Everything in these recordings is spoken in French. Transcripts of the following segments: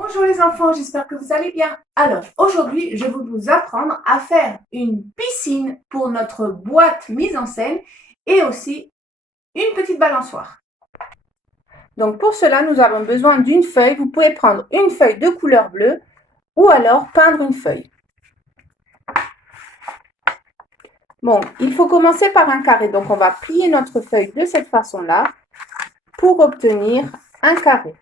Bonjour les enfants, j'espère que vous allez bien. Alors, aujourd'hui, je vais vous apprendre à faire une piscine pour notre boîte mise en scène et aussi une petite balançoire. Donc pour cela, nous avons besoin d'une feuille. Vous pouvez prendre une feuille de couleur bleue ou alors peindre une feuille. Bon, il faut commencer par un carré. Donc on va plier notre feuille de cette façon-là pour obtenir un carré.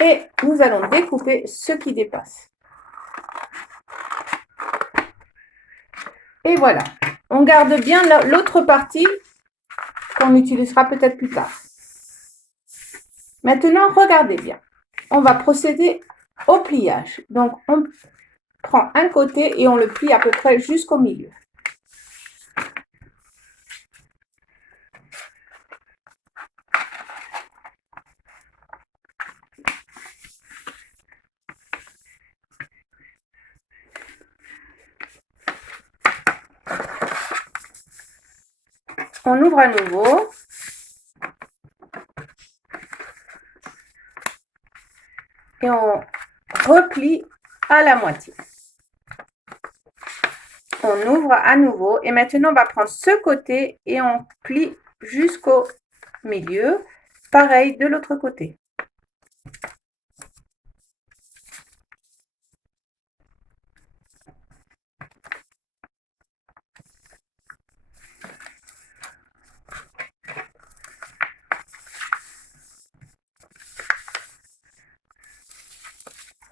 Et nous allons découper ce qui dépasse. Et voilà. On garde bien l'autre partie qu'on utilisera peut-être plus tard. Maintenant, regardez bien. On va procéder au pliage. Donc, on prend un côté et on le plie à peu près jusqu'au milieu. On ouvre à nouveau. Et on replie à la moitié. On ouvre à nouveau. Et maintenant, on va prendre ce côté et on plie jusqu'au milieu. Pareil de l'autre côté.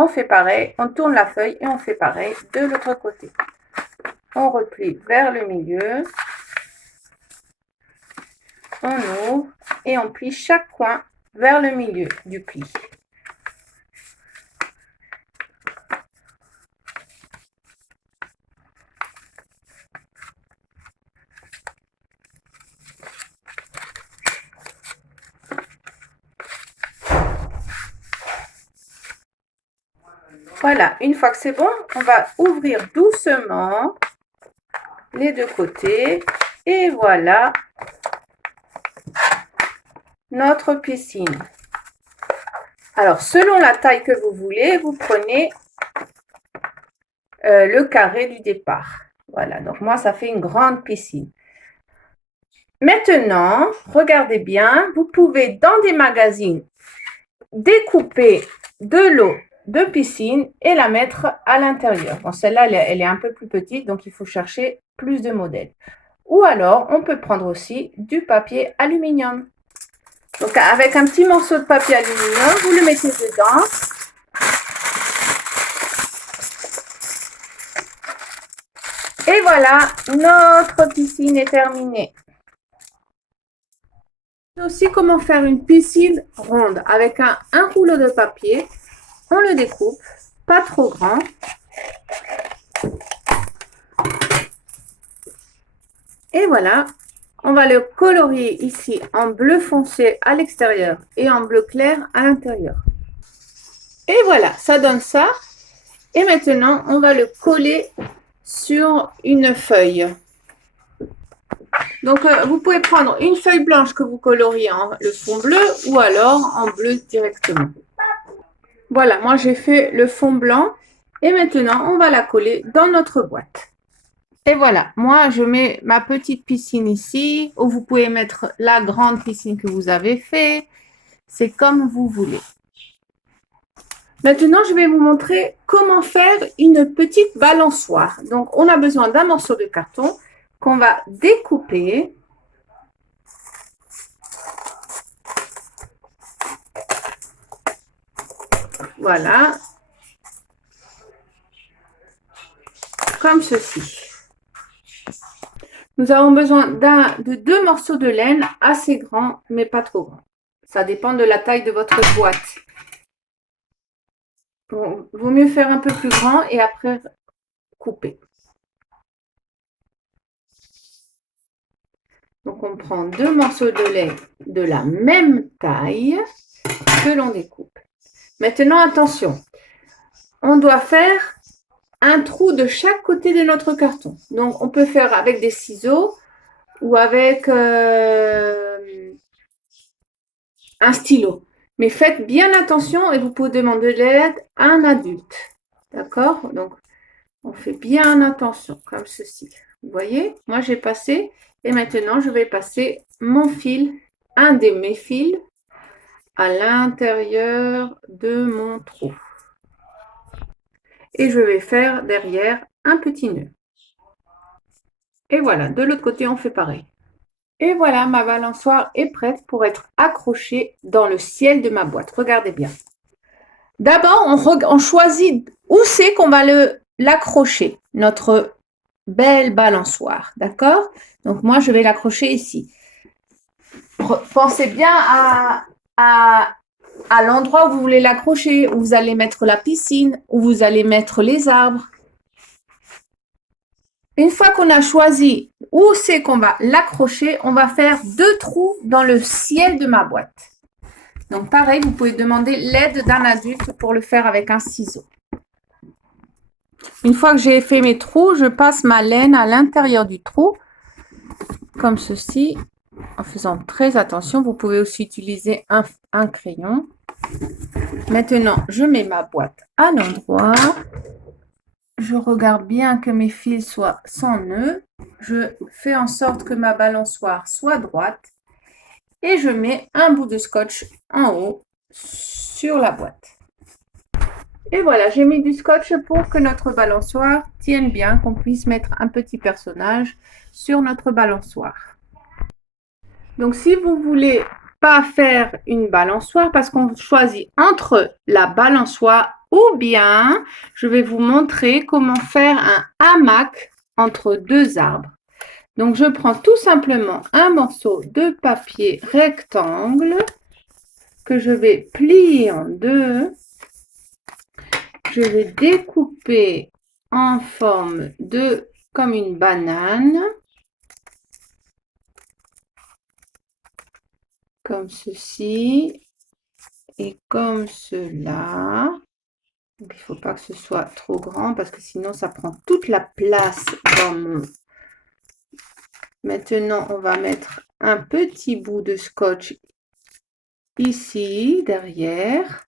On fait pareil, on tourne la feuille et on fait pareil de l'autre côté. On replie vers le milieu. On ouvre et on plie chaque coin vers le milieu du pli. Voilà, une fois que c'est bon, on va ouvrir doucement les deux côtés. Et voilà notre piscine. Alors, selon la taille que vous voulez, vous prenez le carré du départ. Voilà, donc moi, ça fait une grande piscine. Maintenant, regardez bien, vous pouvez dans des magazines découper de l'eau de piscine et la mettre à l'intérieur. Bon, celle-là, elle est un peu plus petite, donc il faut chercher plus de modèles. Ou alors, on peut prendre aussi du papier aluminium. Donc, avec un petit morceau de papier aluminium, vous le mettez dedans. Et voilà, notre piscine est terminée. Aussi, comment faire une piscine ronde avec un rouleau de papier. On le découpe, pas trop grand. Et voilà, on va le colorier ici en bleu foncé à l'extérieur et en bleu clair à l'intérieur. Et voilà, ça donne ça. Et maintenant, on va le coller sur une feuille. Donc, vous pouvez prendre une feuille blanche que vous coloriez en le fond bleu ou alors en bleu directement. Voilà, moi j'ai fait le fond blanc et maintenant on va la coller dans notre boîte. Et voilà, moi je mets ma petite piscine ici, ou vous pouvez mettre la grande piscine que vous avez fait. C'est comme vous voulez. Maintenant, je vais vous montrer comment faire une petite balançoire. Donc, on a besoin d'un morceau de carton qu'on va découper. Voilà. Comme ceci. Nous avons besoin de 2 morceaux de laine assez grands, mais pas trop grands. Ça dépend de la taille de votre boîte. Bon, vaut mieux faire un peu plus grand et après couper. Donc, on prend 2 morceaux de lait de la même taille que l'on découpe. Maintenant, attention, on doit faire un trou de chaque côté de notre carton. Donc, on peut faire avec des ciseaux ou avec un stylo. Mais faites bien attention et vous pouvez demander de l'aide à un adulte. D'accord? Donc, on fait bien attention, comme ceci. Vous voyez? Moi, j'ai passé et maintenant, je vais passer mon fil, un de mes fils, à l'intérieur de mon trou. Et je vais faire derrière un petit nœud. Et voilà, de l'autre côté, on fait pareil. Et voilà, ma balançoire est prête pour être accrochée dans le ciel de ma boîte. Regardez bien. D'abord, on choisit où c'est qu'on va l'accrocher, notre belle balançoire. D'accord? Donc, moi, je vais l'accrocher ici. Pensez bien à l'endroit où vous voulez l'accrocher, où vous allez mettre la piscine, où vous allez mettre les arbres. Une fois qu'on a choisi où c'est qu'on va l'accrocher, on va faire 2 trous dans le ciel de ma boîte. Donc pareil, vous pouvez demander l'aide d'un adulte pour le faire avec un ciseau. Une fois que j'ai fait mes trous, je passe ma laine à l'intérieur du trou, comme ceci, en faisant très attention. Vous pouvez aussi utiliser un crayon. Maintenant, je mets ma boîte à l'endroit. Je regarde bien que mes fils soient sans nœud. Je fais en sorte que ma balançoire soit droite. Et je mets un bout de scotch en haut sur la boîte. Et voilà, j'ai mis du scotch pour que notre balançoire tienne bien, qu'on puisse mettre un petit personnage sur notre balançoire. Donc, si vous voulez pas faire une balançoire, parce qu'on choisit entre la balançoire ou bien, je vais vous montrer comment faire un hamac entre 2 arbres. Donc, je prends tout simplement un morceau de papier rectangle que je vais plier en 2. Je vais découper en forme de, comme une banane, comme ceci, et comme cela. Donc, il ne faut pas que ce soit trop grand parce que sinon ça prend toute la place dans mon... Maintenant, on va mettre un petit bout de scotch ici, derrière.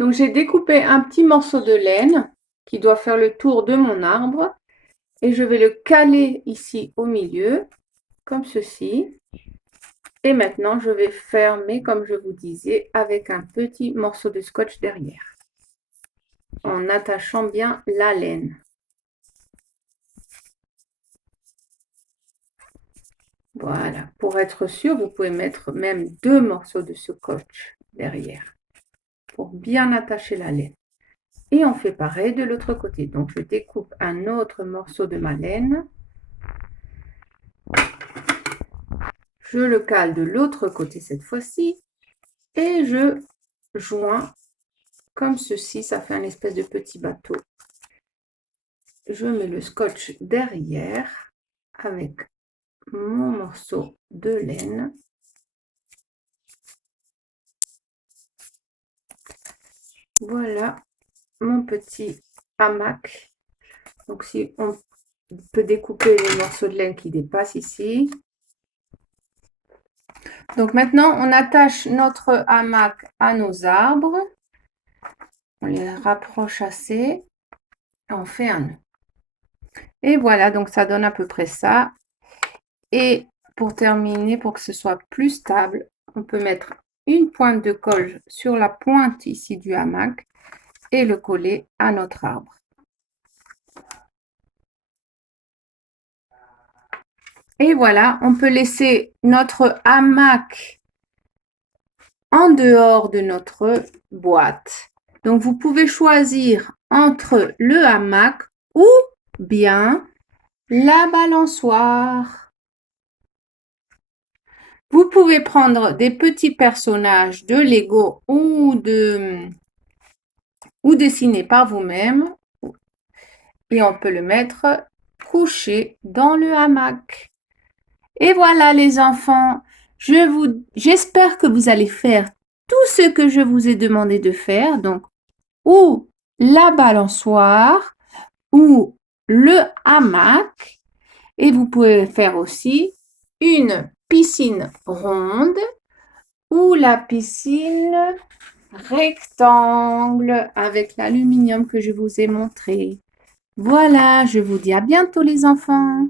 Donc, j'ai découpé un petit morceau de laine qui doit faire le tour de mon arbre. Et je vais le caler ici au milieu, comme ceci. Et maintenant, je vais fermer, comme je vous disais, avec un petit morceau de scotch derrière, en attachant bien la laine. Voilà, pour être sûr, vous pouvez mettre même 2 morceaux de scotch derrière, pour bien attacher la laine. Et on fait pareil de l'autre côté. Donc, je découpe un autre morceau de ma laine. Je le cale de l'autre côté cette fois-ci. Et je joins comme ceci, ça fait un espèce de petit bateau. Je mets le scotch derrière avec mon morceau de laine. Voilà mon petit hamac. Donc, si on peut découper les morceaux de laine qui dépassent ici. Donc, maintenant, on attache notre hamac à nos arbres. On les rapproche assez. Et on fait un nœud. Et voilà, donc ça donne à peu près ça. Et pour terminer, pour que ce soit plus stable, on peut mettre une pointe de colle sur la pointe ici du hamac et le coller à notre arbre. Et voilà, on peut laisser notre hamac en dehors de notre boîte. Donc, vous pouvez choisir entre le hamac ou bien la balançoire. Vous pouvez prendre des petits personnages de Lego ou dessiner par vous-même et on peut le mettre couché dans le hamac. Et voilà les enfants, j'espère que vous allez faire tout ce que je vous ai demandé de faire, donc ou la balançoire ou le hamac, et vous pouvez faire aussi une piscine ronde ou la piscine rectangle avec l'aluminium que je vous ai montré. Voilà, je vous dis à bientôt les enfants.